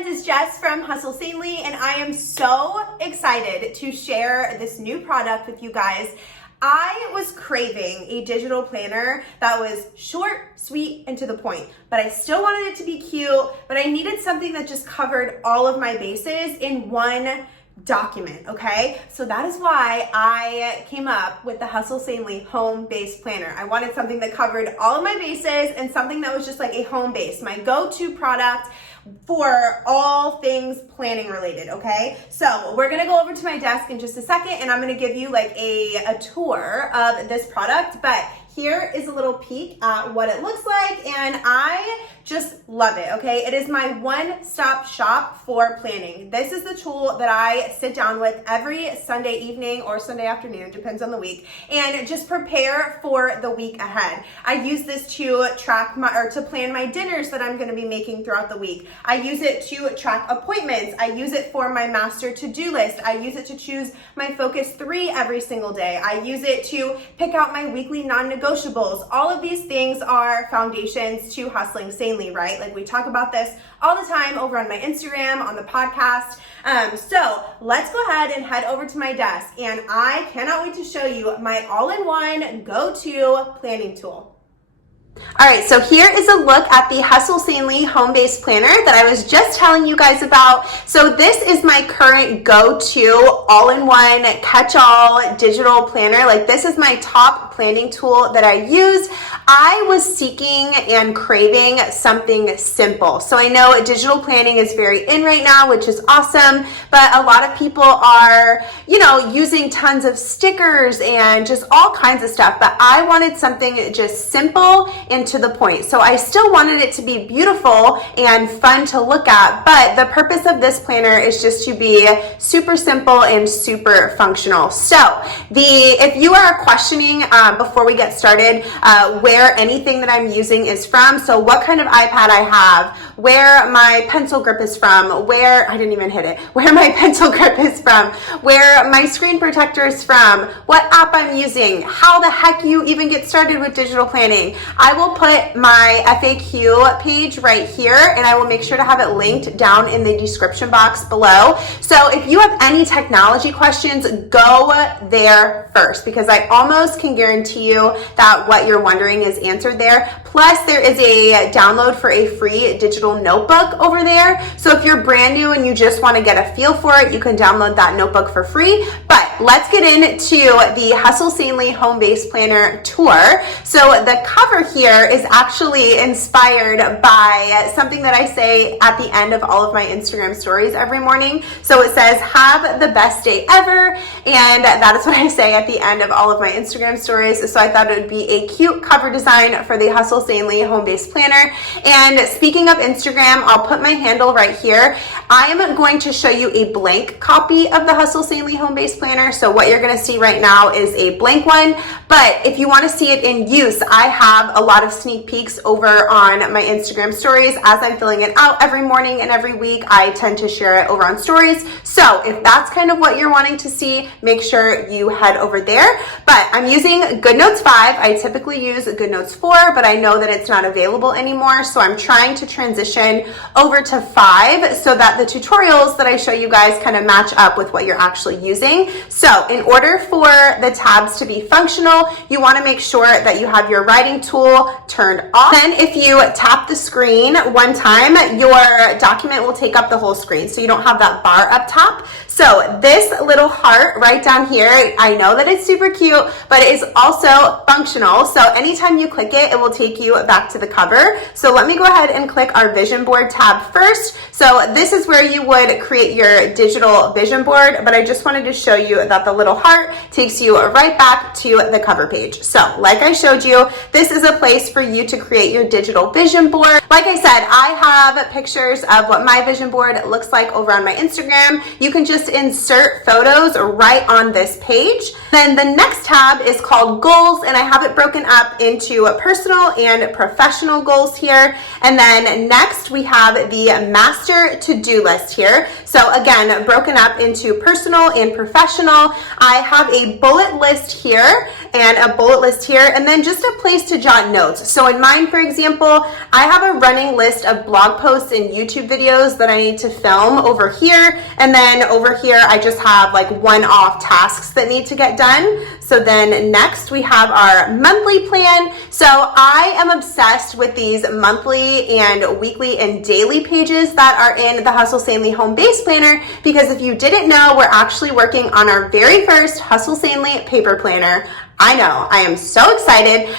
friends, it's Jess from Hustle Sanely, and I am so excited to share this new product with you guys. I was craving a digital planner that was short, sweet, and to the point, but I still wanted it to be cute, but I needed something that just covered all of my bases in one document, okay? So that is why I came up with the Hustle Sanely Home Base Planner. I wanted something that covered all of my bases and something that was just like a home base, my go-to product for all things planning related, okay? So we're gonna go over to my desk in just a second and I'm gonna give you like a tour of this product, but here is a little peek at what it looks like, and I just love it, okay? It is my one-stop shop for planning. This is the tool that I sit down with every Sunday evening or Sunday afternoon, depends on the week, and just prepare for the week ahead. I use this to to plan my dinners that I'm gonna be making throughout the week. I use it to track appointments. I use it for my master to-do list. I use it to choose my focus 3 every single day. I use it to pick out my weekly non-negotiables. All of these things are foundations to hustling sanely, right? Like we talk about this all the time over on my Instagram, on the podcast. So let's go ahead and head over to my desk, and I cannot wait to show you my all-in-one go-to planning tool. All right, so here is a look at the Hustle Sanely Home Base Planner that I was just telling you guys about. So this is my current go-to all-in-one catch-all digital planner. Like this is my top planning tool that I use. I was seeking and craving something simple. So I know digital planning is very in right now, which is awesome, but a lot of people are, using tons of stickers and just all kinds of stuff, but I wanted something just simple and to the point. So I still wanted it to be beautiful and fun to look at, but the purpose of this planner is just to be super simple and super functional. So if you are questioning before we get started where anything that I'm using is from, so what kind of iPad I have, where my pencil grip is from, where my pencil grip is from, where my screen protector is from, what app I'm using, how the heck you even get started with digital planning, I will put my FAQ page right here, and I will make sure to have it linked down in the description box below. So if you have any technology questions, go there first, because I almost can guarantee you that what you're wondering is answered there. Plus, there is a download for a free digital notebook over there. So if you're brand new and you just want to get a feel for it, you can download that notebook for free. But let's get into the Hustle Sanely Home Base Planner tour. So the cover here is actually inspired by something that I say at the end of all of my Instagram stories every morning. So it says, "Have the best day ever." And that is what I say at the end of all of my Instagram stories. So I thought it would be a cute cover design for the Hustle Sanely Home Base Planner. And speaking of Instagram, I'll put my handle right here. I am going to show you a blank copy of the Hustle Sanely Home Base Planner. So what you're going to see right now is a blank one. But if you want to see it in use, I have a lot of sneak peeks over on my Instagram stories. As I'm filling it out every morning and every week, I tend to share it over on stories. So if that's kind of what you're wanting to see, make sure you head over there. But I'm using GoodNotes 5. I typically use GoodNotes 4, but I know that it's not available anymore. So I'm trying to transition over to 5 so that the tutorials that I show you guys kind of match up with what you're actually using. So in order for the tabs to be functional, you want to make sure that you have your writing tool turned off. Then if you tap the screen one time, your document will take up the whole screen, so you don't have that bar up top. So this little heart right down here, I know that it's super cute, but it is also functional. So anytime you click it, it will take you back to the cover. So let me go ahead and click our vision board tab first. So this is where you would create your digital vision board, but I just wanted to show you that the little heart takes you right back to the cover page. So like I showed you, this is a place for you to create your digital vision board. Like I said, I have pictures of what my vision board looks like over on my Instagram. You can just insert photos right on this page. Then the next tab is called Goals, and I have it broken up into personal and professional goals here. And then next we have the master to-do list here. So again, broken up into personal and professional. I have a bullet list here, and a bullet list here, and then just a place to jot notes. So in mine, for example, I have a running list of blog posts and YouTube videos that I need to film over here, and then over here I just have like one-off tasks that need to get done. So then next we have our monthly plan. So I am obsessed with these monthly and weekly and daily pages that are in the Hustle Sanely Home Base Planner, because if you didn't know, we're actually working on our very first Hustle Sanely paper planner. I know, I am so excited,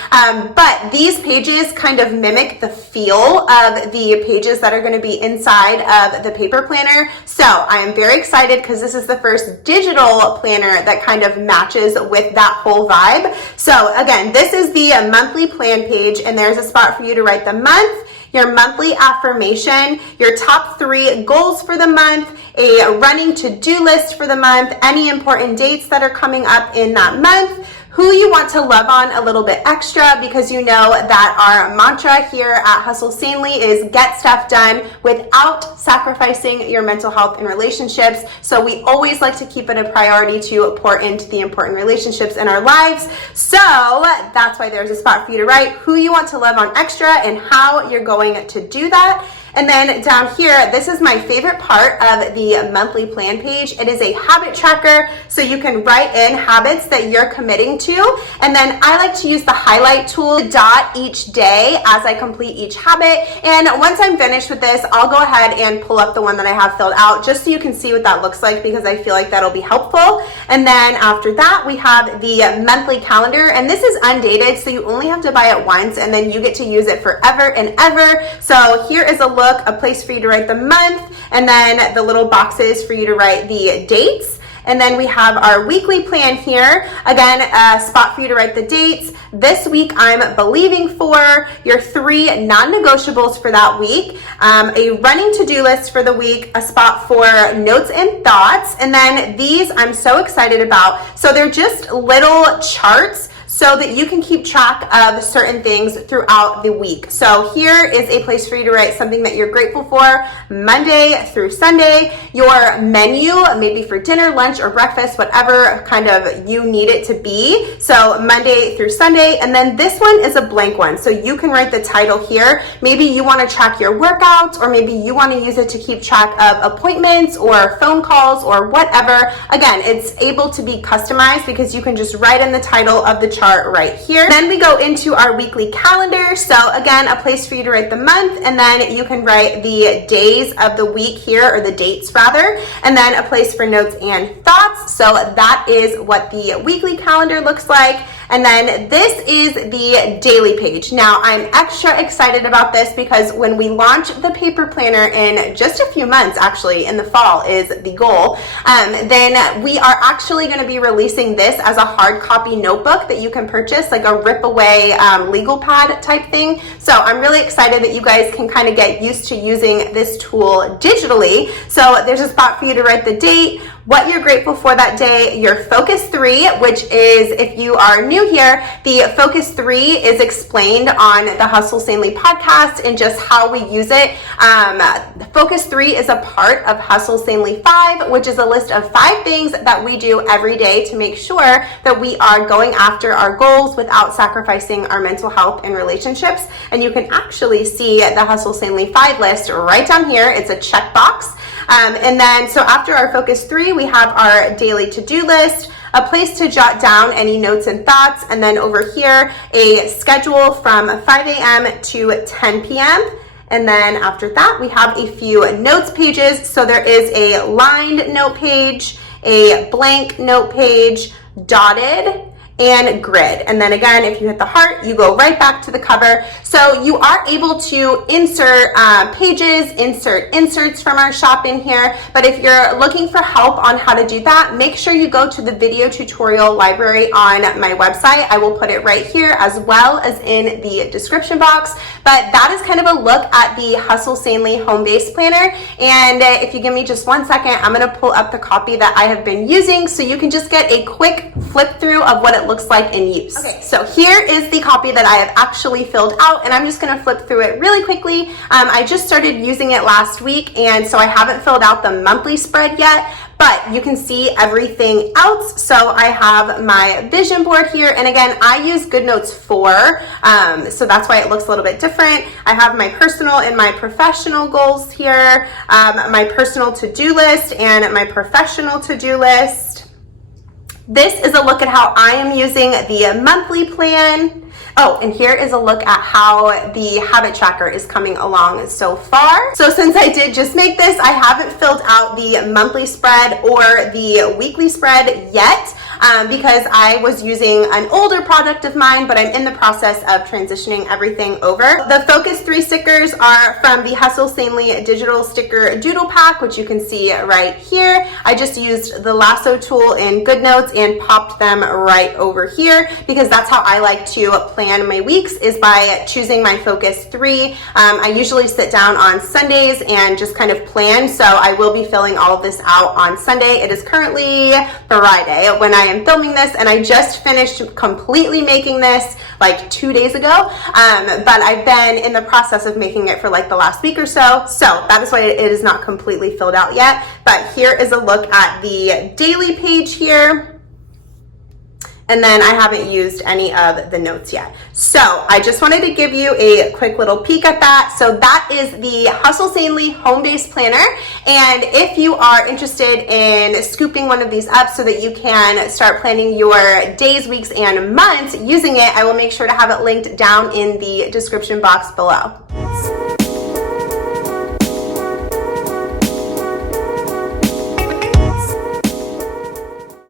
but these pages kind of mimic the feel of the pages that are going to be inside of the paper planner. So I am very excited because this is the first digital planner that kind of matches with that whole vibe. So again, this is the monthly plan page, and there's a spot for you to write the month, your monthly affirmation, your top 3 goals for the month, a running to-do list for the month, any important dates that are coming up in that month, who you want to love on a little bit extra, because you know that our mantra here at Hustle Sanely is get stuff done without sacrificing your mental health and relationships. So we always like to keep it a priority to pour into the important relationships in our lives. So that's why there's a spot for you to write who you want to love on extra and how you're going to do that. And then down here, this is my favorite part of the monthly plan page. It is a habit tracker, so you can write in habits that you're committing to. And then I like to use the highlight tool to dot each day as I complete each habit. And once I'm finished with this, I'll go ahead and pull up the one that I have filled out just so you can see what that looks like, because I feel like that'll be helpful. And then after that, we have the monthly calendar, and this is undated, so you only have to buy it once and then you get to use it forever and ever. So here is a a place for you to write the month, and then the little boxes for you to write the dates. And then we have our weekly plan here. Again, a spot for you to write the dates. This week, I'm believing for your 3 non-negotiables for that week, a running to-do list for the week, a spot for notes and thoughts. And then these I'm so excited about. So they're just little charts so that you can keep track of certain things throughout the week. So here is a place for you to write something that you're grateful for Monday through Sunday, your menu, maybe for dinner, lunch, or breakfast, whatever kind of you need it to be. So Monday through Sunday, and then this one is a blank one. So you can write the title here. Maybe you want to track your workouts, or maybe you want to use it to keep track of appointments or phone calls or whatever. Again, it's able to be customized because you can just write in the title of the chart right here. Then we go into our weekly calendar. So again, a place for you to write the month, and then you can write the days of the week here, or the dates rather, and then a place for notes and thoughts. So that is what the weekly calendar looks like. And then this is the daily page. Now I'm extra excited about this because when we launch the paper planner in just a few months, actually in the fall is the goal, then we are actually going to be releasing this as a hard copy notebook that you can purchase, like a rip away legal pad type thing. So I'm really excited that you guys can kind of get used to using this tool digitally. So there's a spot for you to write the date, what you're grateful for that day, your focus 3, which is, if you are new here, the focus 3 is explained on the Hustle Sanely podcast and just how we use it. Focus 3 is a part of Hustle Sanely 5, which is a list of 5 things that we do every day to make sure that we are going after our goals without sacrificing our mental health and relationships. And you can actually see the Hustle Sanely 5 list right down here. It's a checkbox. And then, so after our focus 3, we have our daily to-do list, a place to jot down any notes and thoughts, and then over here, a schedule from 5 a.m. to 10 p.m. And then after that, we have a few notes pages. So there is a lined note page, a blank note page, dotted, and grid. And then again, if you hit the heart, you go right back to the cover. So you are able to insert pages, insert inserts from our shop in here. But if you're looking for help on how to do that, make sure you go to the video tutorial library on my website. I will put it right here as well as in the description box. But that is kind of a look at the Hustle Sanely Home Base Planner. And if you give me just 1 second, I'm going to pull up the copy that I have been using so you can just get a quick flip through of what it looks looks like in use. Okay, so here is the copy that I have actually filled out, and I'm just gonna flip through it really quickly. I just started using it last week, and so I haven't filled out the monthly spread yet, but you can see everything else. So I have my vision board here, and again, I use GoodNotes 4, so that's why it looks a little bit different. I have my personal and my professional goals here, my personal to-do list and my professional to-do list. This is a look at how I am using the monthly plan. Oh, and here is a look at how the habit tracker is coming along so far. So since I did just make this, I haven't filled out the monthly spread or the weekly spread yet, because I was using an older product of mine, but I'm in the process of transitioning everything over. The Focus 3 stickers are from the Hustle Sanely digital sticker doodle pack, which you can see right here. I just used the lasso tool in GoodNotes and popped them right over here, because that's how I like to plan my weeks, is by choosing my Focus 3. I usually sit down on Sundays and just kind of plan, so I will be filling all of this out on Sunday. It is currently Friday when I am filming this, and I just finished completely making this like 2 days ago, but I've been in the process of making it for like the last week or so, so that is why it is not completely filled out yet. But here is a look at the daily page here. And then I haven't used any of the notes yet. So I just wanted to give you a quick little peek at that. So that is the Hustle Sanely Home Base Planner. And if you are interested in scooping one of these up so that you can start planning your days, weeks, and months using it, I will make sure to have it linked down in the description box below.